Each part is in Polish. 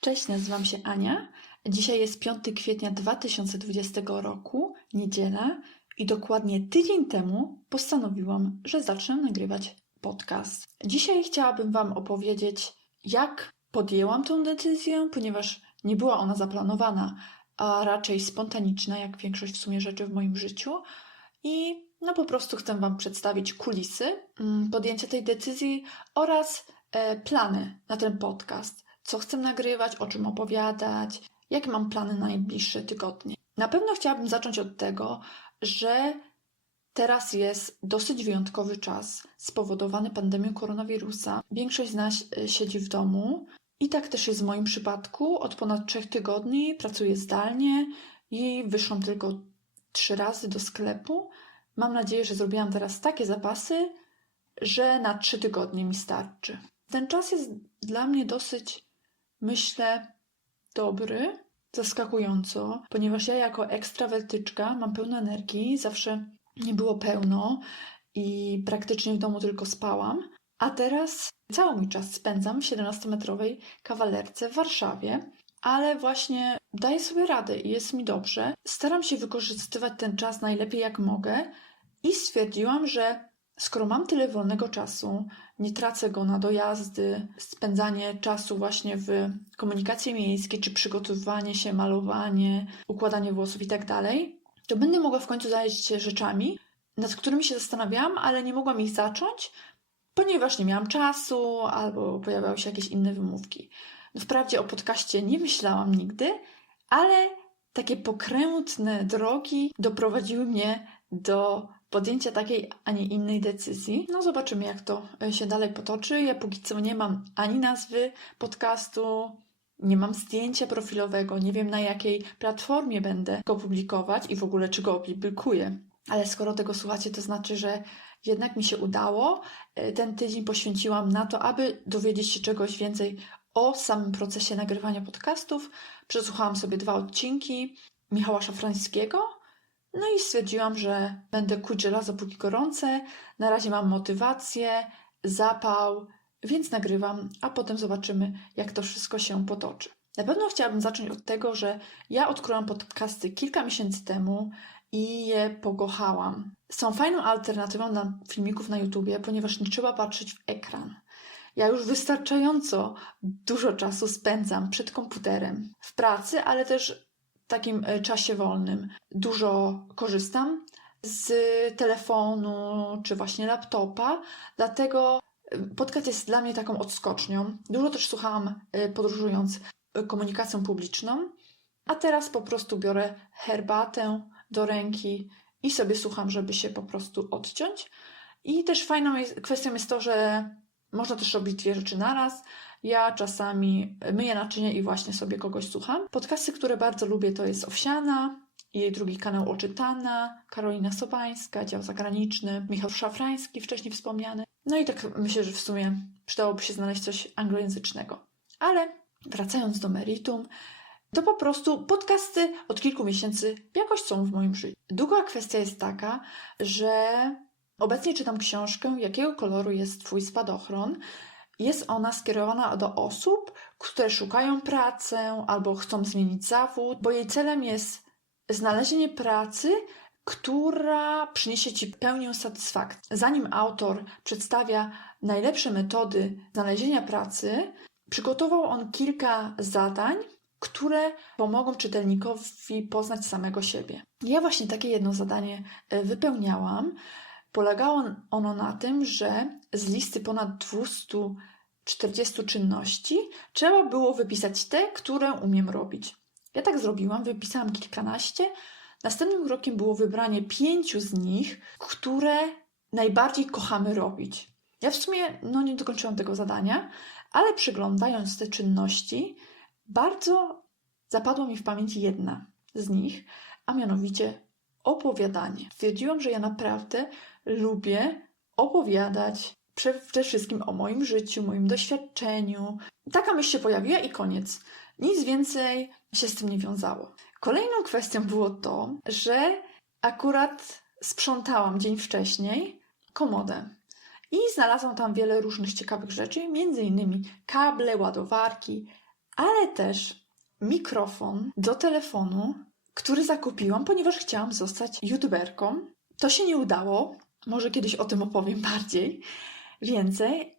Cześć, nazywam się Ania. Dzisiaj jest 5 kwietnia 2020 roku, niedziela i dokładnie tydzień temu postanowiłam, że zacznę nagrywać podcast. Dzisiaj chciałabym Wam opowiedzieć, jak podjęłam tę decyzję, ponieważ nie była ona zaplanowana, a raczej spontaniczna, jak większość w sumie rzeczy w moim życiu. I no po prostu chcę Wam przedstawić kulisy mm, podjęcia tej decyzji oraz e, plany na ten podcast co chcę nagrywać, o czym opowiadać, jakie mam plany na najbliższe tygodnie. Na pewno chciałabym zacząć od tego, że teraz jest dosyć wyjątkowy czas spowodowany pandemią koronawirusa. Większość z nas e, siedzi w domu i tak też jest w moim przypadku. Od ponad trzech tygodni pracuję zdalnie i wyszłam tylko trzy razy do sklepu. Mam nadzieję, że zrobiłam teraz takie zapasy, że na trzy tygodnie mi starczy. Ten czas jest dla mnie dosyć myślę, dobry, zaskakująco, ponieważ ja jako ekstrawertyczka mam pełno energii, zawsze nie było pełno i praktycznie w domu tylko spałam. A teraz cały mój czas spędzam w 17-metrowej kawalerce w Warszawie, ale właśnie daję sobie radę i jest mi dobrze. Staram się wykorzystywać ten czas najlepiej jak mogę i stwierdziłam, że skoro mam tyle wolnego czasu, nie tracę go na dojazdy, spędzanie czasu właśnie w komunikacji miejskiej, czy przygotowywanie się, malowanie, układanie włosów i tak to będę mogła w końcu zająć się rzeczami, nad którymi się zastanawiałam, ale nie mogłam ich zacząć, ponieważ nie miałam czasu albo pojawiały się jakieś inne wymówki. No wprawdzie o podcaście nie myślałam nigdy, ale takie pokrętne drogi doprowadziły mnie do podjęcia takiej, a nie innej decyzji. No zobaczymy, jak to e, się dalej potoczy. Ja póki co nie mam ani nazwy podcastu, nie mam zdjęcia profilowego, nie wiem na jakiej platformie będę go publikować i w ogóle czy go opublikuję. Ale skoro tego słuchacie, to znaczy, że jednak mi się udało. E, ten tydzień poświęciłam na to, aby dowiedzieć się czegoś więcej o samym procesie nagrywania podcastów. Przesłuchałam sobie dwa odcinki Michała Szafrańskiego no i stwierdziłam, że będę kuć żelazo póki gorące. Na razie mam motywację, zapał, więc nagrywam, a potem zobaczymy, jak to wszystko się potoczy. Na pewno chciałabym zacząć od tego, że ja odkryłam podcasty kilka miesięcy temu i je pokochałam. Są fajną alternatywą dla filmików na YouTubie, ponieważ nie trzeba patrzeć w ekran. Ja już wystarczająco dużo czasu spędzam przed komputerem w pracy, ale też takim e, czasie wolnym dużo korzystam z telefonu czy właśnie laptopa, dlatego e, podcast jest dla mnie taką odskocznią. Dużo też słuchałam e, podróżując komunikacją publiczną, a teraz po prostu biorę herbatę do ręki i sobie słucham, żeby się po prostu odciąć. I też fajną jest, kwestią jest to, że można też robić dwie rzeczy naraz. Ja czasami myję naczynie i właśnie sobie kogoś słucham. Podcasty, które bardzo lubię, to jest Owsiana, jej drugi kanał Oczytana, Karolina Sobańska, dział zagraniczny, Michał Szafrański, wcześniej wspomniany. No i tak myślę, że w sumie przydałoby się znaleźć coś anglojęzycznego. Ale wracając do meritum, to po prostu podcasty od kilku miesięcy jakoś są w moim życiu. Druga kwestia jest taka, że obecnie czytam książkę Jakiego koloru jest Twój spadochron jest ona skierowana do osób, które szukają pracy albo chcą zmienić zawód, bo jej celem jest znalezienie pracy, która przyniesie Ci pełnię satysfakcji. Zanim autor przedstawia najlepsze metody znalezienia pracy, przygotował on kilka zadań, które pomogą czytelnikowi poznać samego siebie. Ja właśnie takie jedno zadanie e, wypełniałam. Polegało ono na tym, że z listy ponad 240 czynności trzeba było wypisać te, które umiem robić. Ja tak zrobiłam, wypisałam kilkanaście. Następnym krokiem było wybranie pięciu z nich, które najbardziej kochamy robić. Ja w sumie no, nie dokończyłam tego zadania, ale przyglądając te czynności, bardzo zapadła mi w pamięć jedna z nich, a mianowicie opowiadanie. Stwierdziłam, że ja naprawdę lubię opowiadać przede wszystkim o moim życiu, moim doświadczeniu. Taka myśl się pojawiła i koniec. Nic więcej się z tym nie wiązało. Kolejną kwestią było to, że akurat sprzątałam dzień wcześniej komodę. I znalazłam tam wiele różnych ciekawych rzeczy, między innymi kable, ładowarki, ale też mikrofon do telefonu, który zakupiłam, ponieważ chciałam zostać youtuberką. To się nie udało. Może kiedyś o tym opowiem bardziej, więcej,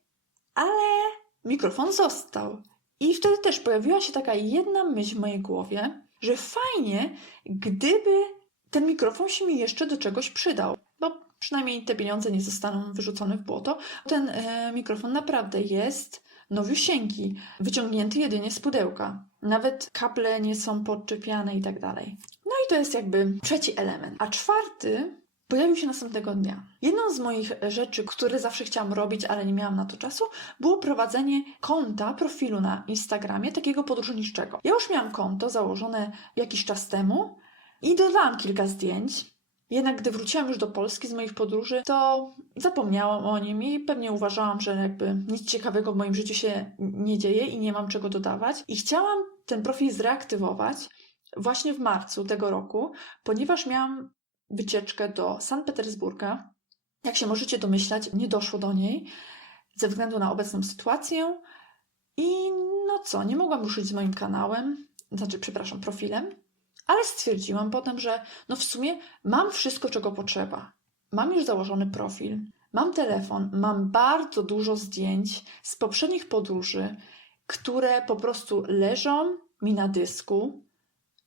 ale mikrofon został. I wtedy też pojawiła się taka jedna myśl w mojej głowie, że fajnie, gdyby ten mikrofon się mi jeszcze do czegoś przydał. Bo przynajmniej te pieniądze nie zostaną wyrzucone w błoto. Ten e, mikrofon naprawdę jest nowiusieńki, wyciągnięty jedynie z pudełka. Nawet kable nie są podczepiane i tak dalej. No i to jest jakby trzeci element. A czwarty pojawił się następnego dnia. Jedną z moich rzeczy, które zawsze chciałam robić, ale nie miałam na to czasu, było prowadzenie konta, profilu na Instagramie, takiego podróżniczego. Ja już miałam konto założone jakiś czas temu i dodałam kilka zdjęć. Jednak gdy wróciłam już do Polski z moich podróży, to zapomniałam o nim i pewnie uważałam, że jakby nic ciekawego w moim życiu się nie dzieje i nie mam czego dodawać. I chciałam ten profil zreaktywować właśnie w marcu tego roku, ponieważ miałam wycieczkę do Sankt Petersburga. Jak się możecie domyślać, nie doszło do niej ze względu na obecną sytuację. I no co, nie mogłam ruszyć z moim kanałem, znaczy, przepraszam, profilem, ale stwierdziłam potem, że no w sumie mam wszystko, czego potrzeba. Mam już założony profil, mam telefon, mam bardzo dużo zdjęć z poprzednich podróży, które po prostu leżą mi na dysku.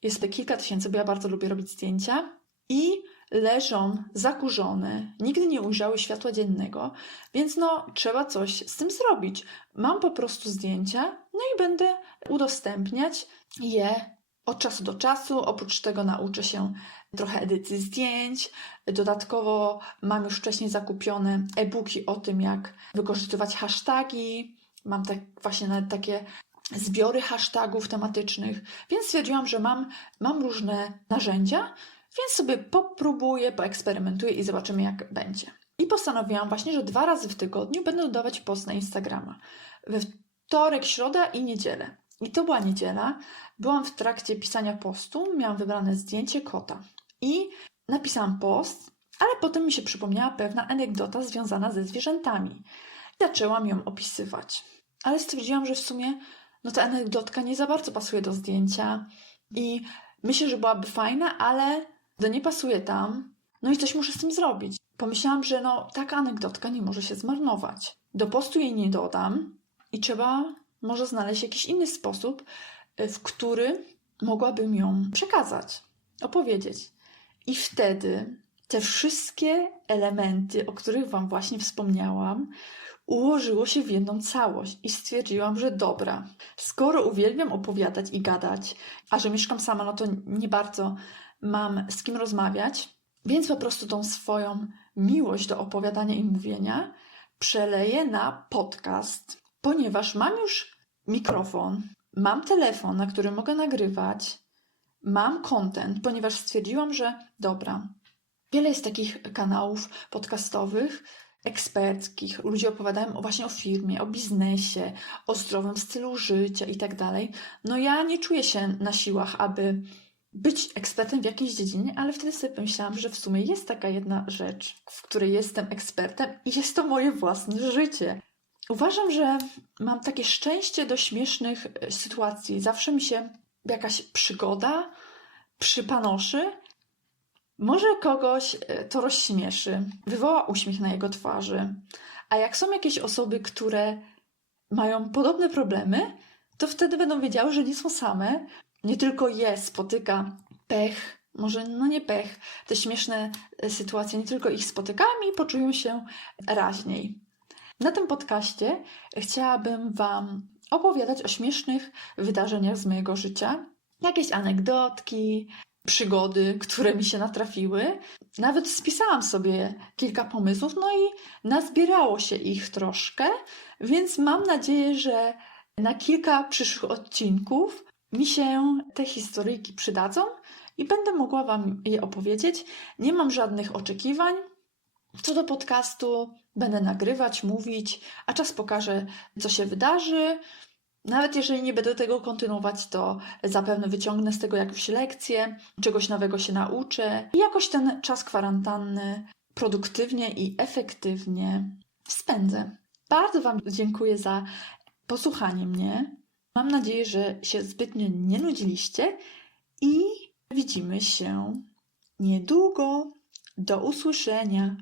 Jest te kilka tysięcy, bo ja bardzo lubię robić zdjęcia. I leżą zakurzone, nigdy nie ujrzały światła dziennego, więc no trzeba coś z tym zrobić. Mam po prostu zdjęcia, no i będę udostępniać je od czasu do czasu. Oprócz tego nauczę się trochę edycji zdjęć. Dodatkowo mam już wcześniej zakupione e-booki o tym, jak wykorzystywać hasztagi. Mam tak właśnie nawet takie zbiory hashtagów tematycznych, więc stwierdziłam, że mam, mam różne narzędzia, więc sobie popróbuję, poeksperymentuję i zobaczymy, jak będzie. I postanowiłam właśnie, że dwa razy w tygodniu będę dodawać post na Instagrama. We wtorek, środa i niedzielę. I to była niedziela. Byłam w trakcie pisania postu, miałam wybrane zdjęcie kota. I napisałam post, ale potem mi się przypomniała pewna anegdota związana ze zwierzętami. Zaczęłam ją opisywać. Ale stwierdziłam, że w sumie no ta anegdotka nie za bardzo pasuje do zdjęcia i myślę, że byłaby fajna, ale to nie pasuje tam. No i coś muszę z tym zrobić. Pomyślałam, że no taka anegdotka nie może się zmarnować. Do postu jej nie dodam i trzeba może znaleźć jakiś inny sposób, w który mogłabym ją przekazać, opowiedzieć. I wtedy te wszystkie elementy, o których Wam właśnie wspomniałam, ułożyło się w jedną całość i stwierdziłam, że dobra, skoro uwielbiam opowiadać i gadać, a że mieszkam sama, no to nie bardzo mam z kim rozmawiać, więc po prostu tą swoją miłość do opowiadania i mówienia przeleję na podcast, ponieważ mam już mikrofon, mam telefon, na którym mogę nagrywać, mam content, ponieważ stwierdziłam, że dobra, wiele jest takich kanałów podcastowych, eksperckich. Ludzie opowiadają właśnie o firmie, o biznesie, o zdrowym stylu życia i tak. No ja nie czuję się na siłach, aby być ekspertem w jakiejś dziedzinie, ale wtedy sobie pomyślałam, że w sumie jest taka jedna rzecz, w której jestem ekspertem i jest to moje własne życie. Uważam, że mam takie szczęście do śmiesznych e, sytuacji. Zawsze mi się jakaś przygoda przypanoszy, może kogoś e, to rozśmieszy, wywoła uśmiech na jego twarzy. A jak są jakieś osoby, które mają podobne problemy, to wtedy będą wiedziały, że nie są same. Nie tylko je spotyka pech, może no nie pech, te śmieszne e, sytuacje, nie tylko ich spotykamy i poczują się raźniej. Na tym podcaście chciałabym Wam opowiadać o śmiesznych wydarzeniach z mojego życia, jakieś anegdotki, przygody, które mi się natrafiły. Nawet spisałam sobie kilka pomysłów, no i nazbierało się ich troszkę, więc mam nadzieję, że na kilka przyszłych odcinków mi się te historyjki przydadzą i będę mogła Wam je opowiedzieć. Nie mam żadnych oczekiwań. Co do podcastu, będę nagrywać, mówić, a czas pokaże, co się wydarzy. Nawet jeżeli nie będę tego kontynuować, to zapewne wyciągnę z tego jakąś lekcję, czegoś nowego się nauczę i jakoś ten czas kwarantanny produktywnie i efektywnie spędzę. Bardzo Wam dziękuję za posłuchanie mnie. Mam nadzieję, że się zbytnio nie nudziliście i widzimy się niedługo. Do usłyszenia.